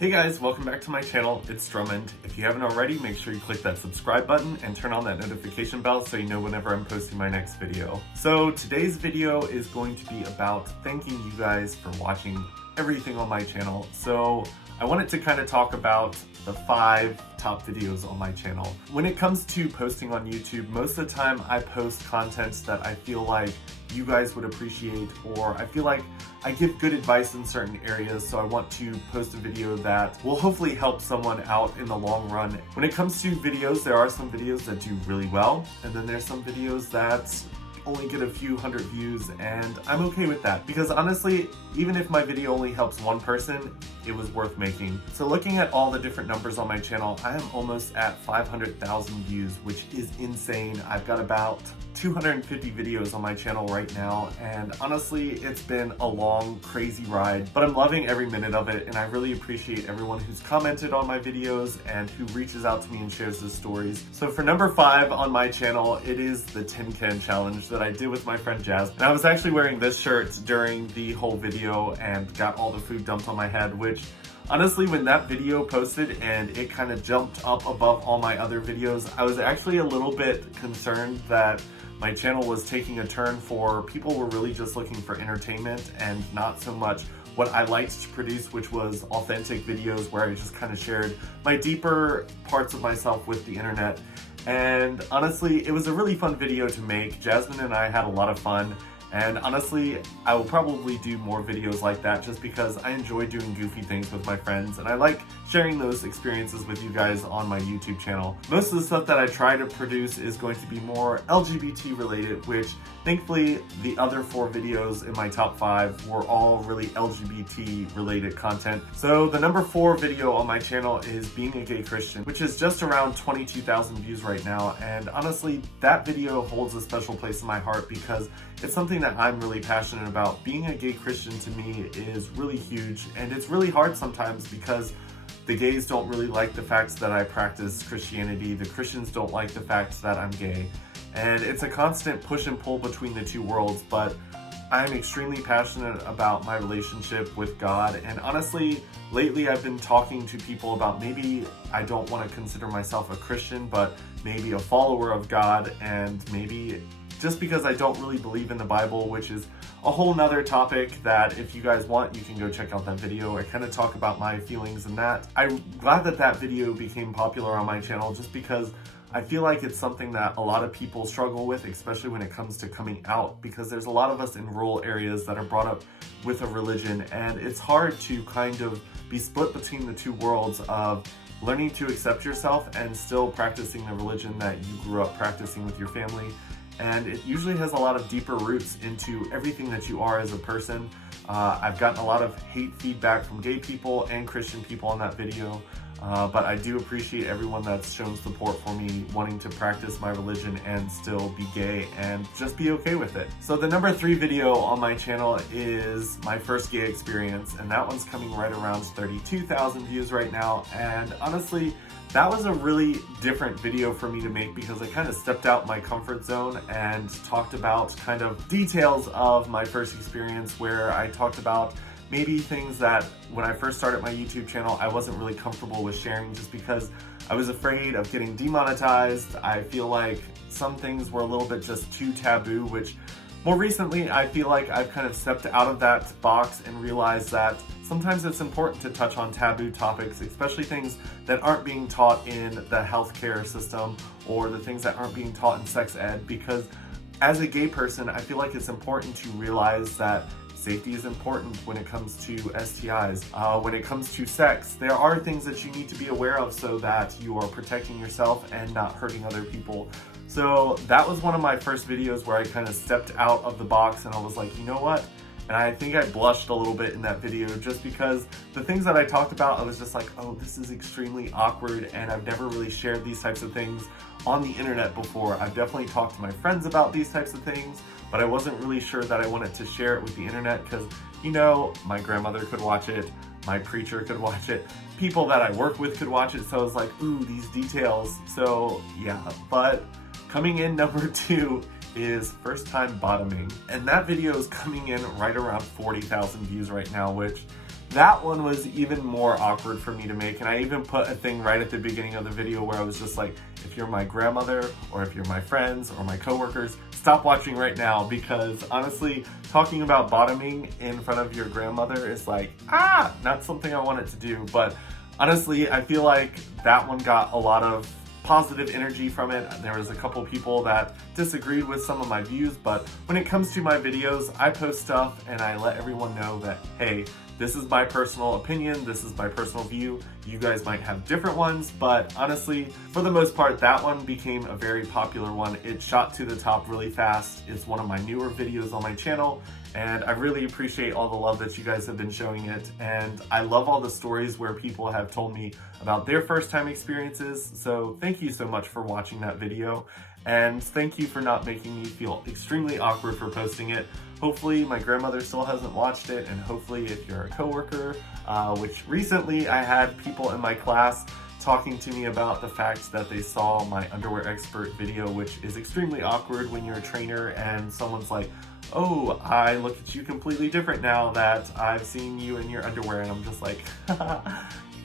Hey guys, welcome back to my channel. It's Drummond. If you haven't already, make sure you click that subscribe button and turn on that notification bell so you know whenever I'm posting my next video. So today's video is going to be about thanking you guys for watching everything on my channel. So I wanted to kind of talk about the 5 top videos on my channel. When it comes to posting on YouTube, most of the time I post content that I feel like you guys would appreciate, or I feel like I give good advice in certain areas, so I want to post a video that will hopefully help someone out in the long run. When it comes to videos, there are some videos that do really well, and then there's some videos that only get a few hundred views, and I'm okay with that because honestly, even if my video only helps one person, it was worth making. So looking at all the different numbers on my channel, I am almost at 500,000 views, which is insane. I've got about 250 videos on my channel right now, and honestly, it's been a long, crazy ride, but I'm loving every minute of it, and I really appreciate everyone who's commented on my videos and who reaches out to me and shares their stories. So for number 5 on my channel, it is the tin can challenge that I did with my friend Jazz. And I was actually wearing this shirt during the whole video and got all the food dumped on my head, which honestly, when that video posted and it kind of jumped up above all my other videos, I was actually a little bit concerned that my channel was taking a turn for people were really just looking for entertainment and not so much what I liked to produce, which was authentic videos where I just kind of shared my deeper parts of myself with the internet. And honestly, it was a really fun video to make. Jasmine and I had a lot of fun. And honestly, I will probably do more videos like that just because I enjoy doing goofy things with my friends and I like sharing those experiences with you guys on my YouTube channel. Most of the stuff that I try to produce is going to be more LGBT related, which thankfully the other 4 videos in my top 5 were all really LGBT related content. So the number 4 video on my channel is Being a Gay Christian, which is just around 22,000 views right now. And honestly, that video holds a special place in my heart because it's something that I'm really passionate about. Being a gay Christian to me is really huge, and it's really hard sometimes because the gays don't really like the fact that I practice Christianity. The Christians don't like the fact that I'm gay. And it's a constant push and pull between the two worlds, but I'm extremely passionate about my relationship with God. And honestly, lately I've been talking to people about maybe I don't want to consider myself a Christian, but maybe a follower of God, and maybe just because I don't really believe in the Bible, which is a whole nother topic that if you guys want, you can go check out that video. I kind of talk about my feelings in that. I'm glad that that video became popular on my channel just because I feel like it's something that a lot of people struggle with, especially when it comes to coming out, because there's a lot of us in rural areas that are brought up with a religion, and it's hard to kind of be split between the two worlds of learning to accept yourself and still practicing the religion that you grew up practicing with your family. And it usually has a lot of deeper roots into everything that you are as a person. I've gotten a lot of hate feedback from gay people and Christian people on that video, but I do appreciate everyone that's shown support for me wanting to practice my religion and still be gay and just be okay with it. So the number 3 video on my channel is my first gay experience, and that one's coming right around 32,000 views right now. And honestly, that was a really different video for me to make because I kind of stepped out my comfort zone and talked about kind of details of my first experience, where I talked about maybe things that when I first started my YouTube channel, I wasn't really comfortable with sharing just because I was afraid of getting demonetized. I feel like some things were a little bit just too taboo, which more recently, I feel like I've kind of stepped out of that box and realized that sometimes it's important to touch on taboo topics, especially things that aren't being taught in the healthcare system or the things that aren't being taught in sex ed, because as a gay person, I feel like it's important to realize that safety is important when it comes to STIs. When it comes to sex, there are things that you need to be aware of so that you are protecting yourself and not hurting other people. So that was one of my first videos where I kind of stepped out of the box and I was like, you know what? And I think I blushed a little bit in that video just because the things that I talked about, I was just like, oh, this is extremely awkward, and I've never really shared these types of things on the internet before. I've definitely talked to my friends about these types of things, but I wasn't really sure that I wanted to share it with the internet because, you know, my grandmother could watch it, my preacher could watch it, people that I work with could watch it, so I was like, ooh, these details. So yeah, but coming in number 2 is first time bottoming, and that video is coming in right around 40,000 views right now, which that one was even more awkward for me to make, and I even put a thing right at the beginning of the video where I was just like, if you're my grandmother, or if you're my friends, or my coworkers, stop watching right now, because honestly, talking about bottoming in front of your grandmother is like, not something I wanted to do. But honestly, I feel like that one got a lot of positive energy from it. There was a couple people that disagreed with some of my views, but when it comes to my videos, I post stuff and I let everyone know that, hey, this is my personal opinion, this is my personal view. You guys might have different ones, but honestly, for the most part, that one became a very popular one. It shot to the top really fast. It's one of my newer videos on my channel, and I really appreciate all the love that you guys have been showing it. And I love all the stories where people have told me about their first time experiences. So thank you so much for watching that video. And thank you for not making me feel extremely awkward for posting it. Hopefully my grandmother still hasn't watched it, and hopefully if you're a coworker, which recently I had people in my class talking to me about the fact that they saw my underwear expert video, which is extremely awkward when you're a trainer and someone's like, oh, I look at you completely different now that I've seen you in your underwear, and I'm just like,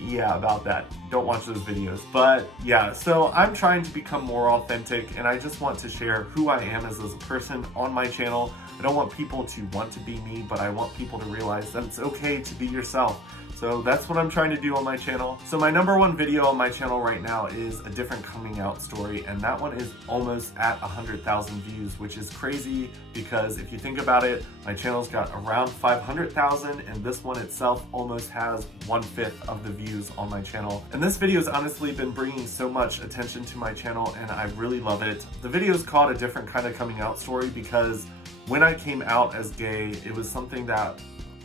yeah, about that. Don't watch those videos. But yeah, so I'm trying to become more authentic, and I just want to share who I am as a person on my channel. I don't want people to want to be me, but I want people to realize that it's okay to be yourself. So that's what I'm trying to do on my channel. So my #1 video on my channel right now is a different coming out story, and that one is almost at 100,000 views, which is crazy because if you think about it, my channel's got around 500,000, and this one itself almost has 1/5 of the views on my channel. And this video has honestly been bringing so much attention to my channel, and I really love it. The video is called A Different Kind of Coming Out Story because when I came out as gay, it was something that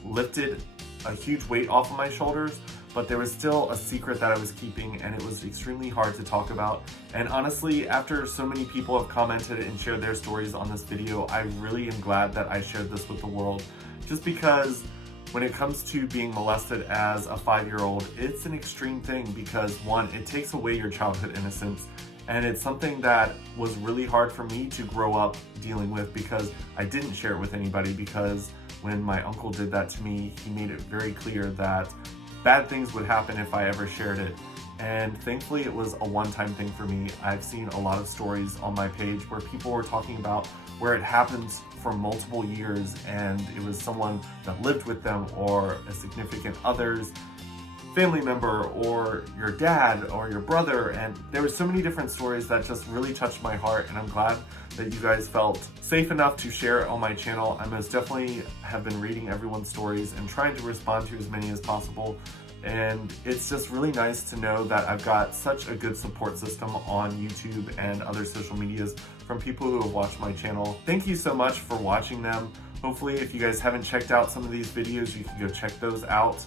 lifted a huge weight off of my shoulders, but there was still a secret that I was keeping, and it was extremely hard to talk about. And honestly, after so many people have commented and shared their stories on this video, I really am glad that I shared this with the world, just because when it comes to being molested as a 5-year-old, it's an extreme thing because one, it takes away your childhood innocence, and it's something that was really hard for me to grow up dealing with because I didn't share it with anybody, because when my uncle did that to me, he made it very clear that bad things would happen if I ever shared it. And thankfully it was a one-time thing for me. I've seen a lot of stories on my page where people were talking about where it happens for multiple years, and it was someone that lived with them or a significant other's family member or your dad or your brother, and there were so many different stories that just really touched my heart, and I'm glad that you guys felt safe enough to share it on my channel. I most definitely have been reading everyone's stories and trying to respond to as many as possible, and it's just really nice to know that I've got such a good support system on YouTube and other social medias from people who have watched my channel. Thank you so much for watching them. Hopefully, if you guys haven't checked out some of these videos, you can go check those out.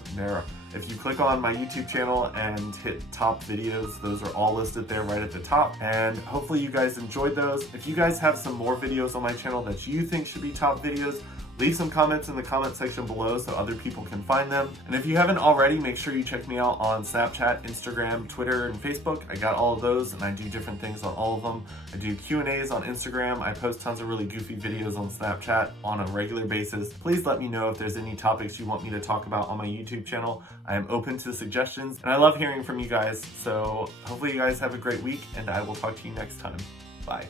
If you click on my YouTube channel and hit top videos, those are all listed there right at the top. And hopefully you guys enjoyed those. If you guys have some more videos on my channel that you think should be top videos, leave some comments in the comment section below so other people can find them. And if you haven't already, make sure you check me out on Snapchat, Instagram, Twitter, and Facebook. I got all of those, and I do different things on all of them. I do Q&As on Instagram. I post tons of really goofy videos on Snapchat on a regular basis. Please let me know if there's any topics you want me to talk about on my YouTube channel. I am open to suggestions, and I love hearing from you guys. So hopefully you guys have a great week, and I will talk to you next time. Bye.